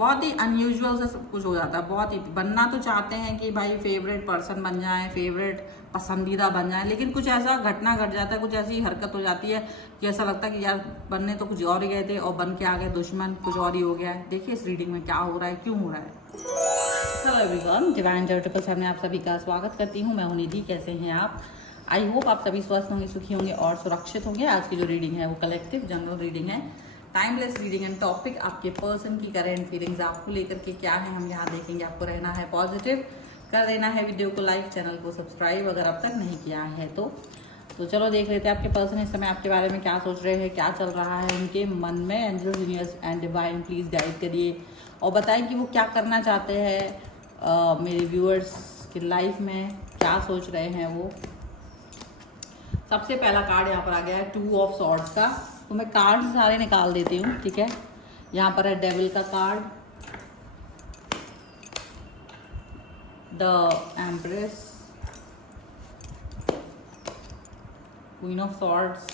बहुत ही अनयूजुअल सा सब कुछ हो जाता है। बहुत ही बनना तो चाहते हैं कि भाई फेवरेट पर्सन बन जाए, फेवरेट पसंदीदा बन जाए, लेकिन कुछ ऐसा घटना घट जाता है, कुछ ऐसी हरकत हो जाती है कि ऐसा लगता है कि यार बनने तो कुछ और ही गए थे और बन के आ गए दुश्मन, कुछ और ही हो गया है। देखिए इस रीडिंग में क्या हो रहा है, क्यों हो रहा है। हेलो एवरीवन, डिवाइन चैरिटेबल से मैं आप सभी का स्वागत करती हूँ। मैं हूँ निधि। कैसे हैं आप? आई होप आप सभी स्वस्थ होंगे, सुखी होंगे और सुरक्षित होंगे। आज की जो रीडिंग है वो कलेक्टिव जनरल रीडिंग है, टाइमलेस रीडिंग एंड टॉपिक आपके पर्सन की करेंट फीलिंग्स आपको लेकर के क्या है हम यहाँ देखेंगे। आपको रहना है पॉजिटिव, कर देना है वीडियो को लाइक, चैनल को सब्सक्राइब अगर अब तक नहीं किया है तो चलो देख लेते हैं आपके पर्सन इस समय आपके बारे में क्या सोच रहे हैं, क्या चल रहा है उनके मन में। Angels, universe and divine please guide करिए और बताएं कि वो क्या करना चाहते हैं मेरे व्यूअर्स की लाइफ में, क्या सोच रहे हैं वो। सबसे पहला कार्ड यहाँ पर आ गया है 2 ऑफ सॉर्ड्स का। तो मैं कार्ड सारे निकाल देती हूँ, ठीक है। यहाँ पर है डेविल का card, the empress, queen of swords,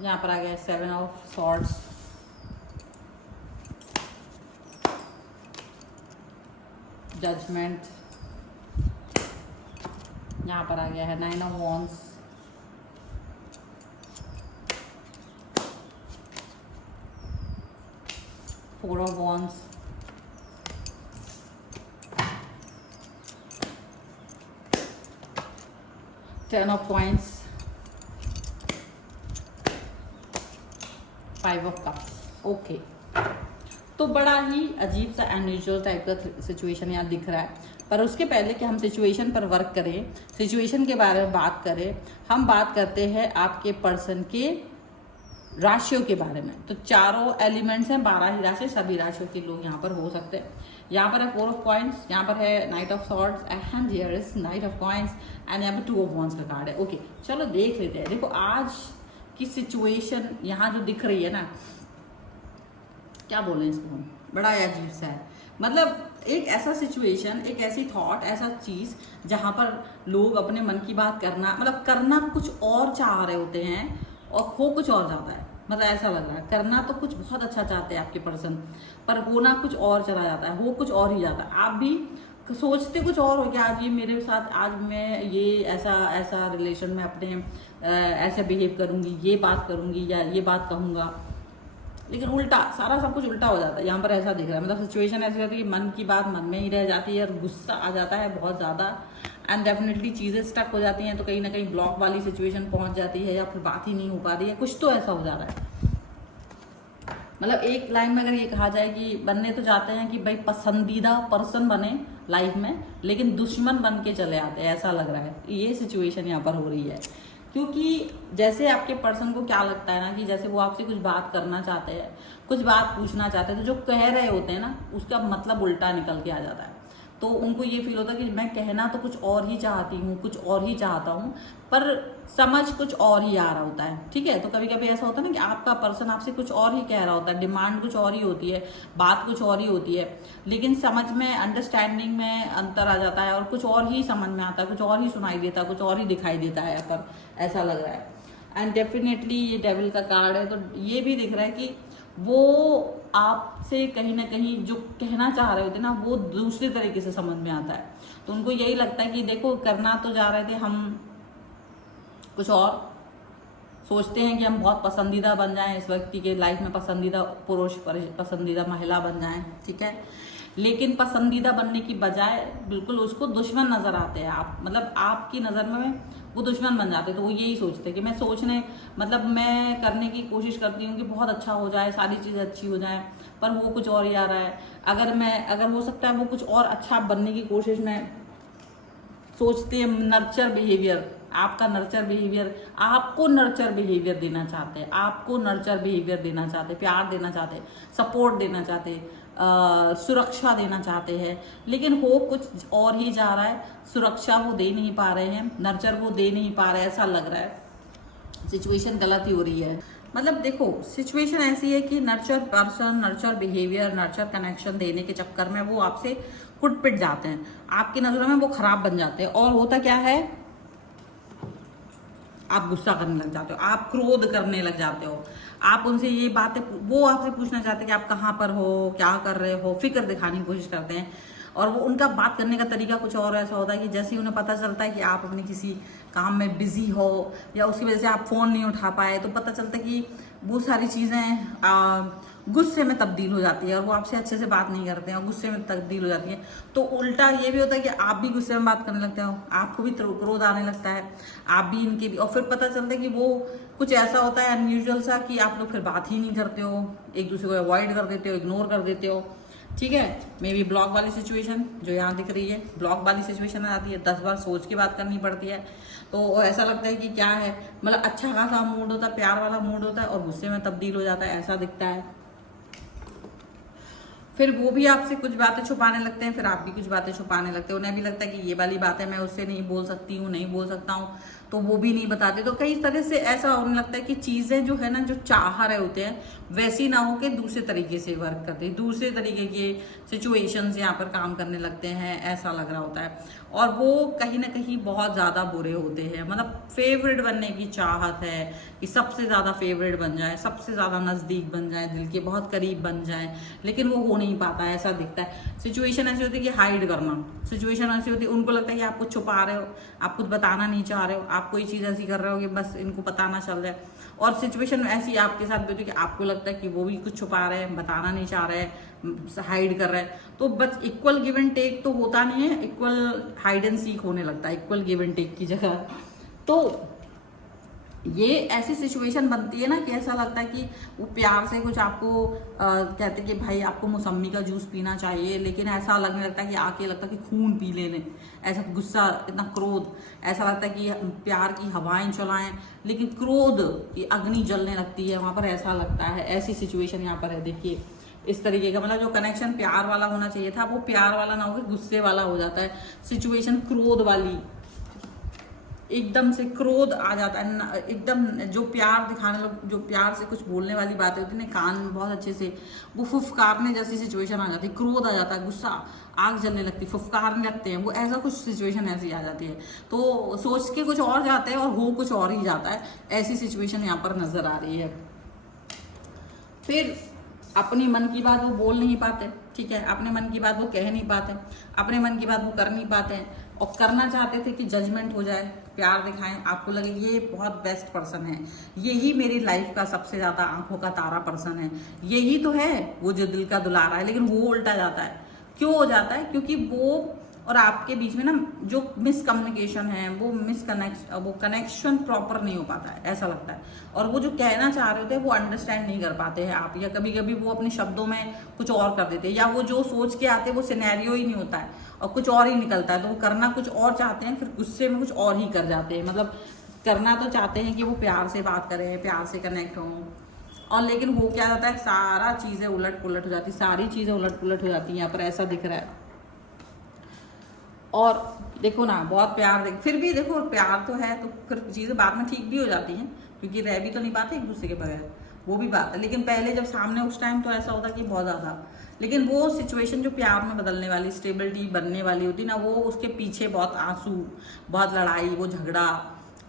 यहाँ पर आ गया 7 ऑफ सॉर्ड्स, जजमेंट, यहाँ पर आ गया है 9 of wands, four of wands, ten of coins, 5 of cups. Okay, तो बड़ा ही अजीब सा अनयूजुअल टाइप का सिचुएशन यहाँ दिख रहा है। पर उसके पहले कि हम सिचुएशन पर वर्क करें, सिचुएशन के बारे में बात करें, हम बात करते हैं आपके पर्सन के राशियों के बारे में। तो चारों एलिमेंट्स हैं, 12 ही राशि, सभी राशियों के लोग यहाँ पर हो सकते हैं। यहाँ पर है 4 ऑफ कॉइंस, यहाँ पर है night of swords and here is night of coins and यहाँ पर 2 ऑफ वॉन्ड्स का कार्ड है। ओके, चलो देख लेते हैं। देखो आज की सिचुएशन यहाँ जो दिख रही है ना, क्या बोले इसको, बड़ा अजीब सा है। मतलब एक ऐसा सिचुएशन, एक ऐसी थॉट, ऐसा चीज जहां पर लोग अपने मन की बात करना, मतलब करना कुछ और चाह रहे होते हैं और हो कुछ और जाता है। मतलब ऐसा लग रहा है करना तो कुछ बहुत अच्छा चाहते हैं आपके पर्सन, पर होना कुछ और चला जाता है, हो कुछ और ही जाता है। आप भी सोचते कुछ और हो कि आज ये मेरे साथ, आज मैं ये ऐसा रिलेशन में अपने ऐसे बिहेव करूंगी, ये बात करूंगी या ये बात कहूंगा, लेकिन उल्टा सारा सब कुछ उल्टा हो जाता है। यहाँ पर ऐसा दिख रहा है, मतलब सिचुएशन ऐसी रहती है कि मन की बात मन में ही रह जाती है और गुस्सा आ जाता है बहुत ज़्यादा एंड डेफिनेटली चीज़ें स्टक हो जाती हैं, तो कहीं ना कहीं ब्लॉक वाली सिचुएशन पहुंच जाती है या फिर बात ही नहीं हो पा रही है, कुछ तो ऐसा हो जा रहा है। मतलब एक लाइन में अगर ये कहा जाए कि बनने तो जाते हैं कि भाई पसंदीदा पर्सन बने लाइफ में, लेकिन दुश्मन बन के चले आते हैं, ऐसा लग रहा है। ये सिचुएशन यहाँ पर हो रही है, क्योंकि जैसे आपके पर्सन को क्या लगता है ना कि जैसे वो आपसे कुछ बात करना चाहते हैं, कुछ बात पूछना चाहते हैं, तो जो कह रहे होते हैं ना उसका मतलब उल्टा निकल के आ जाता है। तो उनको ये फील होता है कि मैं कहना तो कुछ और ही चाहती हूँ, कुछ और ही चाहता हूँ, पर समझ कुछ और ही आ रहा होता है, ठीक है। तो कभी कभी ऐसा होता है ना कि आपका पर्सन आपसे कुछ और ही कह रहा होता है, डिमांड कुछ और ही होती है, बात कुछ और ही होती है, लेकिन समझ में, अंडरस्टैंडिंग में अंतर आ जाता है और कुछ और ही समझ में आता है, कुछ और ही सुनाई देता है, कुछ और ही दिखाई देता है, पर ऐसा लग रहा है। एंड डेफिनेटली ये डेविल का कार्ड है, तो ये भी दिख रहा है कि वो आपसे कहीं ना कहीं जो कहना चाह रहे होते हैं ना, वो दूसरे तरीके से समझ में आता है। तो उनको यही लगता है कि देखो करना तो जा रहे थे हम कुछ और, सोचते हैं कि हम बहुत पसंदीदा बन जाएं इस व्यक्ति के लाइफ में, पसंदीदा पुरुष, पसंदीदा महिला बन जाएं, ठीक है। लेकिन पसंदीदा बनने की बजाय बिल्कुल उसको दुश्मन नजर आते हैं आप, मतलब आपकी नज़र में वो दुश्मन बन जाते हैं। तो वो यही सोचते हैं कि मैं सोचने, मतलब मैं करने की कोशिश करती हूँ कि बहुत अच्छा हो जाए, सारी चीज़ें अच्छी हो जाए, पर वो कुछ और ही आ रहा है। अगर हो सकता है वो कुछ और अच्छा बनने की कोशिश में सोचते हैं, नर्चर बिहेवियर, आपका नर्चर बिहेवियर, आपको नर्चर बिहेवियर देना चाहते हैं, आपको नर्चर बिहेवियर देना चाहते हैं, प्यार देना चाहते हैं, सपोर्ट देना चाहते हैं, सुरक्षा देना चाहते हैं, लेकिन हो कुछ और ही जा रहा है। सुरक्षा वो दे नहीं पा रहे हैं, नर्चर वो दे नहीं पा रहे, ऐसा लग रहा है। सिचुएशन गलत ही हो रही है। मतलब देखो सिचुएशन ऐसी है कि nurture person, nurture behaviour, nurture connection देने के चक्कर में वो आपसे कुट पिट जाते हैं, आपकी नजरों में वो खराब बन जाते हैं। और होता क्या है, आप गुस्सा करने लग जाते हो, आप क्रोध करने लग जाते हो, आप उनसे ये बातें, वो आपसे पूछना चाहते हैं कि आप कहाँ पर हो, क्या कर रहे हो, फिक्र दिखाने की कोशिश करते हैं। और वो उनका बात करने का तरीका कुछ और ऐसा होता है कि जैसे ही उन्हें पता चलता है कि आप अपने किसी काम में बिजी हो या उसकी वजह से आप फ़ोन नहीं उठा पाए, तो पता चलता है कि वो सारी चीज़ें गुस्से में तब्दील हो जाती है और वो आपसे अच्छे से बात नहीं करते हैं और गुस्से में तब्दील हो जाती है। तो उल्टा ये भी होता है कि आप भी गुस्से में बात करने लगते हो, आपको भी क्रोध आने लगता है, आप भी इनके भी, और फिर पता चलता है कि वो कुछ ऐसा होता है अनयूजुअल सा कि आप लोग फिर बात ही नहीं करते हो, एक दूसरे को अवॉइड कर देते हो, इग्नोर कर देते हो। ठीक है, मे बी ब्लॉक वाली सिचुएशन जो यहाँ दिख रही है, ब्लॉक वाली सिचुएशन आ जाती है, 10 बार सोच के बात करनी पड़ती है। तो ऐसा लगता है कि क्या है, मतलब अच्छा खासा मूड होता है, प्यार वाला मूड होता है और गुस्से में तब्दील हो जाता है, ऐसा दिखता है। फिर वो भी आपसे कुछ बातें छुपाने लगते हैं, फिर आप भी कुछ बातें छुपाने लगते हो। उन्हें भी लगता है कि ये वाली बात है मैं उससे नहीं बोल सकती हूँ, नहीं बोल सकता हूँ, तो वो भी नहीं बताते। तो कई तरह से ऐसा होने लगता है कि चीज़ें जो है ना, जो चाह रहे होते हैं वैसी ना हो के दूसरे तरीके से वर्क करते हैं, दूसरे तरीके के सिचुएशंस यहाँ पर काम करने लगते हैं, ऐसा लग रहा होता है। और वो कहीं ना कहीं बहुत ज़्यादा बुरे होते हैं, मतलब फेवरेट बनने की चाहत है कि सबसे ज़्यादा फेवरेट बन जाए, सबसे ज़्यादा नज़दीक बन जाए, दिल के बहुत करीब बन जाए, लेकिन वो हो नहीं पाता है, ऐसा दिखता है। सिचुएशन ऐसी होती है कि हाइड करना, सिचुएशन ऐसी होती है उनको लगता है कि आप कुछ छुपा रहे हो, आप कुछ बताना नहीं चाह रहे हो, आप कोई चीज़ ऐसी कर रहे हो कि बस इनको पता ना चल जाए। और सिचुएशन ऐसी आपके साथ भी होती है कि आपको लगता है कि वो भी कुछ छुपा रहे हैं, बताना नहीं चाह रहे हैं, हाइड कर रहे हैं। तो बस इक्वल गिव एंड टेक तो होता नहीं है, इक्वल हाइड एंड सीक होने लगता है इक्वल गिव एंड टेक की जगह। तो ये ऐसी सिचुएशन बनती है ना कि ऐसा लगता है कि वो प्यार से कुछ आपको कहते हैं कि भाई आपको मौसम्मी का जूस पीना चाहिए, लेकिन ऐसा लगने लगता है कि आके लगता है कि खून पी लेने, ऐसा गुस्सा, इतना क्रोध, ऐसा लगता है कि प्यार की हवाएं चलाएं, लेकिन क्रोध की अग्नि जलने लगती है वहां पर, ऐसा लगता है। ऐसी सिचुएशन यहाँ पर है, देखिए इस तरीके का, मतलब जो कनेक्शन प्यार वाला होना चाहिए था वो प्यार वाला ना होकर गुस्से वाला हो जाता है। सिचुएशन क्रोध वाली, एकदम से क्रोध आ जाता है एकदम। जो प्यार दिखाने लोग, जो प्यार से कुछ बोलने वाली बातें होती है ना, कान में बहुत अच्छे से, वो फुफकारने जैसी सिचुएशन आ जाती है, क्रोध आ जाता है, गुस्सा, आग जलने लगती है, फुफकारने लगते हैं वो, ऐसा कुछ सिचुएशन ऐसी आ जाती है। तो सोच के कुछ और जाते हैं और हो कुछ और ही जाता है, ऐसी सिचुएशन यहाँ पर नजर आ रही है। फिर अपनी मन की बात वो बोल नहीं पाते, ठीक है, अपने मन की बात वो कह नहीं पाते, अपने मन की बात वो कर नहीं पाते हैं, और करना चाहते थे कि जजमेंट हो जाए, प्यार दिखाएं, आपको लगे ये बहुत बेस्ट पर्सन है, यही मेरी लाइफ का सबसे ज्यादा आंखों का तारा पर्सन है, यही तो है वो जो दिल का दुलारा है। लेकिन वो उल्टा जाता है, क्यों हो जाता है? क्योंकि वो और आपके बीच में ना जो मिसकम्युनिकेशन है, वो कनेक्शन प्रॉपर नहीं हो पाता है, ऐसा लगता है। और वो जो कहना चाह रहे होते हैं वो अंडरस्टैंड नहीं कर पाते हैं आप, या कभी कभी वो अपने शब्दों में कुछ और कर देते हैं, या वो जो सोच के आते हैं वो सिनेरियो ही नहीं होता है और कुछ और ही निकलता है, तो वो करना कुछ और चाहते हैं, फिर गुस्से में कुछ और ही कर जाते हैं। मतलब करना तो चाहते हैं कि वो प्यार से बात करें, प्यार से कनेक्ट हों, और लेकिन हो क्या जाता है, सारा चीज़ें उलट पुलट हो जाती, सारी चीज़ें उलट पुलट हो जाती हैं, यहाँ पर ऐसा दिख रहा है। और देखो ना, बहुत प्यार, फिर भी देखो प्यार तो है, तो फिर चीज़ें बाद में ठीक भी हो जाती हैं, क्योंकि रह भी तो नहीं पाते एक दूसरे के बगैर, वो भी बात है। लेकिन पहले जब सामने उस टाइम तो ऐसा होता कि बहुत ज़्यादा, लेकिन वो सिचुएशन जो प्यार में बदलने वाली, स्टेबिलिटी बनने वाली होती ना, वो उसके पीछे बहुत आंसू, बहुत लड़ाई, वो झगड़ा,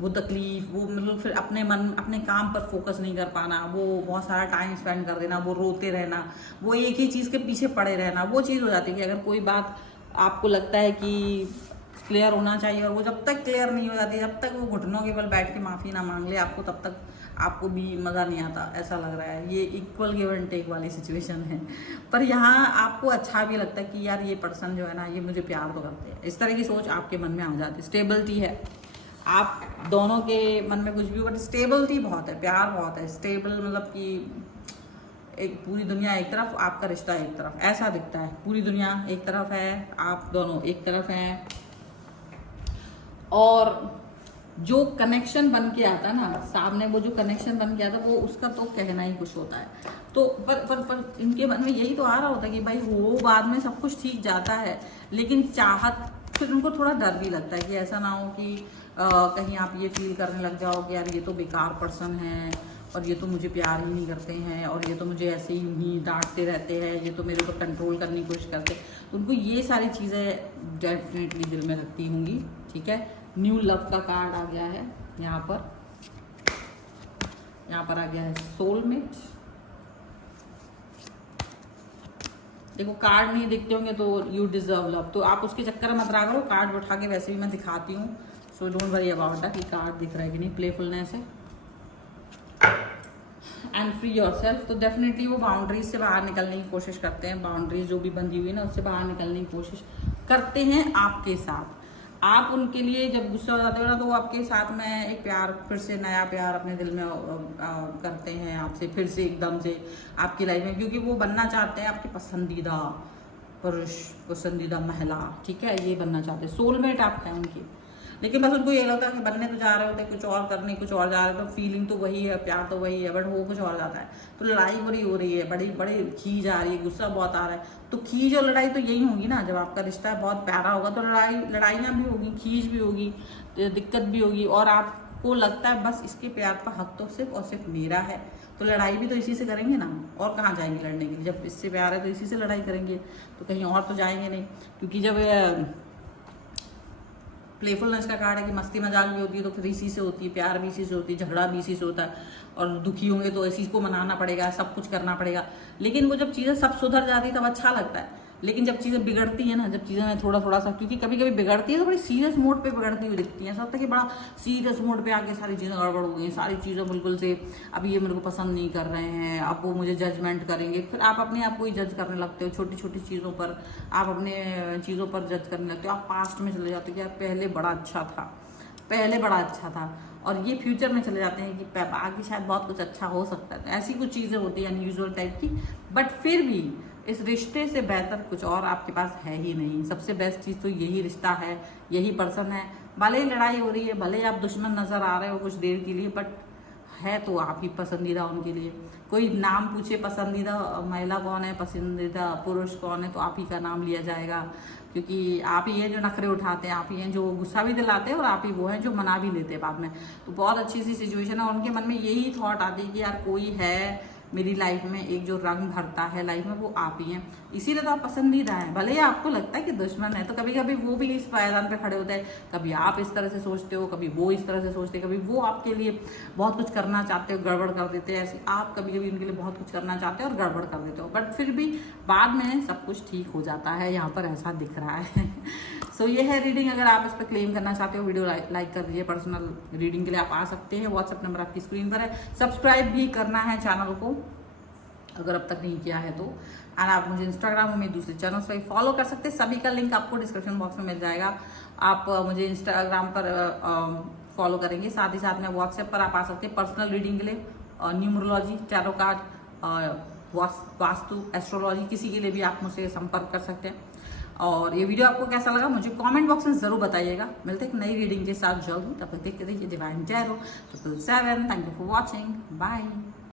वो तकलीफ, वो मतलब फिर अपने काम पर फोकस नहीं कर पाना, वो बहुत सारा टाइम स्पेंड कर देना, वो रोते रहना, वो एक ही चीज़ के पीछे पड़े रहना, वो चीज़ हो जाती है कि अगर कोई बात आपको लगता है कि क्लियर होना चाहिए और वो जब तक क्लियर नहीं हो जाती, जब तक वो घुटनों के बल बैठ के माफ़ी ना मांग ले आपको, तब तक आपको भी मज़ा नहीं आता, ऐसा लग रहा है। ये इक्वल गिव एंड टेक वाली सिचुएशन है, पर यहाँ आपको अच्छा भी लगता है कि यार ये पर्सन जो है ना, ये मुझे प्यार तो करते हैं, इस तरह की सोच आपके मन में आ जाती है। स्टेबिलिटी है, आप दोनों के मन में कुछ भी हो, बट स्टेबिलिटी बहुत है, प्यार बहुत है, स्टेबल, मतलब कि एक पूरी दुनिया एक तरफ, आपका रिश्ता एक तरफ, ऐसा दिखता है। पूरी दुनिया एक तरफ है, आप दोनों एक तरफ हैं, और जो कनेक्शन बन के आता है ना सामने, वो जो कनेक्शन बन के आता है वो उसका तो कहना ही कुछ होता है। तो पर इनके मन में यही तो आ रहा होता है कि भाई वो बाद में सब कुछ ठीक जाता है, लेकिन चाहत, फिर उनको थोड़ा डर भी लगता है कि ऐसा ना हो कि कहीं आप ये फील करने लग जाओ कि यार ये तो बेकार पर्सन है, और ये तो मुझे प्यार ही नहीं करते हैं, और ये तो मुझे ऐसे ही डांटते रहते हैं, ये तो मेरे को कंट्रोल करने की कोशिश करते हैं। तो उनको ये सारी चीज़ें डेफिनेटली दिल में लगती होंगी, ठीक है। न्यू लव का कार्ड आ गया है यहाँ पर, यहाँ पर आ गया है सोलमेट। देखो कार्ड नहीं दिखते होंगे तो यू डिजर्व लव, तो आप उसके चक्कर में मत रहा करो, कार्ड उठा के वैसे भी मैं दिखाती हूँ, so don't worry about that कि कार्ड दिख रहा है कि नहीं। प्लेफुलनेस है एंड फ्री योरसेल्फ, तो डेफिनेटली वो बाउंड्रीज से बाहर निकलने की कोशिश करते हैं, बाउंड्रीज जो भी बंधी हुई है ना उससे बाहर निकलने की कोशिश करते हैं आपके साथ। आप उनके लिए जब गुस्सा हो जाते हो ना तो वो आपके साथ में एक प्यार, फिर से नया प्यार अपने दिल में करते हैं आपसे, फिर से एकदम से आपकी लाइफ में, क्योंकि वो बनना चाहते हैं आपके पसंदीदा पुरुष, पसंदीदा महिला, ठीक है, ये बनना चाहते हैं, सोलमेट आप हैं उनकी। लेकिन बस उनको ये लगता है कि बनने तो जा रहे होते कुछ और, करने कुछ और जा रहे हो, तो फीलिंग तो वही है, प्यार तो वही है, बट वो कुछ और जाता है। तो लड़ाई बड़ी हो रही है, बड़ी खींच आ रही है, गुस्सा बहुत आ रहा है, तो खींच और लड़ाई तो यही होगी ना। जब आपका रिश्ता बहुत प्यारा होगा तो लड़ाइयाँ भी होगी, खींच भी होगी, दिक्कत भी होगी, और आपको लगता है बस इसके प्यार का हक तो सिर्फ और सिर्फ मेरा है, तो लड़ाई भी तो इसी से करेंगे ना, और कहाँ जाएंगे लड़ने के लिए। जब इससे प्यार है तो इसी से लड़ाई करेंगे, तो कहीं और तो जाएंगे नहीं। क्योंकि जब प्लेफुलनेस का कार्ड है कि मस्ती मजाक भी होती है तो फिर इसी से होती है, प्यार भी इसी से होती है, झगड़ा भी इसी से होता है, और दुखी होंगे तो इसी को मनाना पड़ेगा, सब कुछ करना पड़ेगा। लेकिन वो जब चीज़ें सब सुधर जाती है तब अच्छा लगता है, लेकिन जब चीज़ें बिगड़ती है ना, जब चीज़ें में थोड़ा सा, क्योंकि कभी कभी बिगड़ती है तो बड़ी सीरियस मोड पे बिगड़ती हुई दिखती है, सब तक कि बड़ा सीरियस मोड पे आके सारी चीज़ें गड़बड़ हो गई, सारी चीज़ें बिल्कुल से अब ये मेरे को पसंद नहीं कर रहे हैं, अब वो मुझे जजमेंट करेंगे, फिर आप अपने आप को ही जज करने लगते हो, छोटी छोटी चीज़ों पर आप अपने चीज़ों पर जज करने लगते हो, आप पास्ट में चले जाते हो कि यार पहले बड़ा अच्छा था, पहले बड़ा अच्छा था, और ये फ्यूचर में चले जाते हैं कि आगे शायद बहुत कुछ अच्छा हो सकता है। ऐसी कुछ चीज़ें होती हैं अनयूजुअल टाइप की, बट फिर भी इस रिश्ते से बेहतर कुछ और आपके पास है ही नहीं। सबसे बेस्ट चीज़ तो यही रिश्ता है, यही पर्सन है। भले ही लड़ाई हो रही है, भले ही आप दुश्मन नज़र आ रहे हो कुछ देर के लिए, बट है तो आप ही पसंदीदा उनके लिए। कोई नाम पूछे पसंदीदा महिला कौन है, पसंदीदा पुरुष कौन है, तो आप ही का नाम लिया जाएगा, क्योंकि आप ही हैं जो नखरे उठाते हैं, आप ही हैं जो गुस्सा भी दिलाते हैं, और आप ही वो हैं जो मना भी लेते हैं बाद में। तो बहुत अच्छी सी सिचुएशन है, और उनके मन में यही थॉट आती है कि यार कोई है मेरी लाइफ में, एक जो रंग भरता है लाइफ में वो आप ही हैं, इसीलिए तो आप पसंदीदा हैं। भले ही आपको लगता है कि दुश्मन है, तो कभी कभी वो भी इस पायदान पे खड़े होते हैं, कभी आप इस तरह से सोचते हो, कभी वो इस तरह से सोचते हैं, कभी वो आपके लिए बहुत कुछ करना चाहते हो, गड़बड़ कर देते हैं, ऐसे आप कभी कभी उनके लिए बहुत कुछ करना चाहते हो और गड़बड़ कर देते हो, बट फिर भी बाद में सब कुछ ठीक हो जाता है, यहाँ पर ऐसा दिख रहा है। सो ये है रीडिंग। अगर आप इस पर क्लेम करना चाहते हो वीडियो लाइक कर दीजिए, पर्सनल रीडिंग के लिए आप आ सकते हैं, व्हाट्सएप नंबर आपकी स्क्रीन पर है, सब्सक्राइब भी करना है चैनल को अगर अब तक नहीं किया है तो, एंड आप मुझे इंस्टाग्राम में दूसरे चैनल्स पर फॉलो कर सकते हैं, सभी का लिंक आपको डिस्क्रिप्शन बॉक्स में मिल जाएगा। आप मुझे इंस्टाग्राम पर फॉलो करेंगे, साथ ही साथ में व्हाट्सएप पर आप आ सकते हैं पर्सनल रीडिंग के लिए, numerology, tarot card, vastu, astrology, किसी के लिए भी आप मुझसे संपर्क कर सकते हैं। और ये वीडियो आपको कैसा लगा मुझे कमेंट बॉक्स में जरूर बताइएगा। मिलते हैं एक नई रीडिंग के साथ जल्द, तब तक देखते रहिए divine tarot 777। Thank you for watching, bye.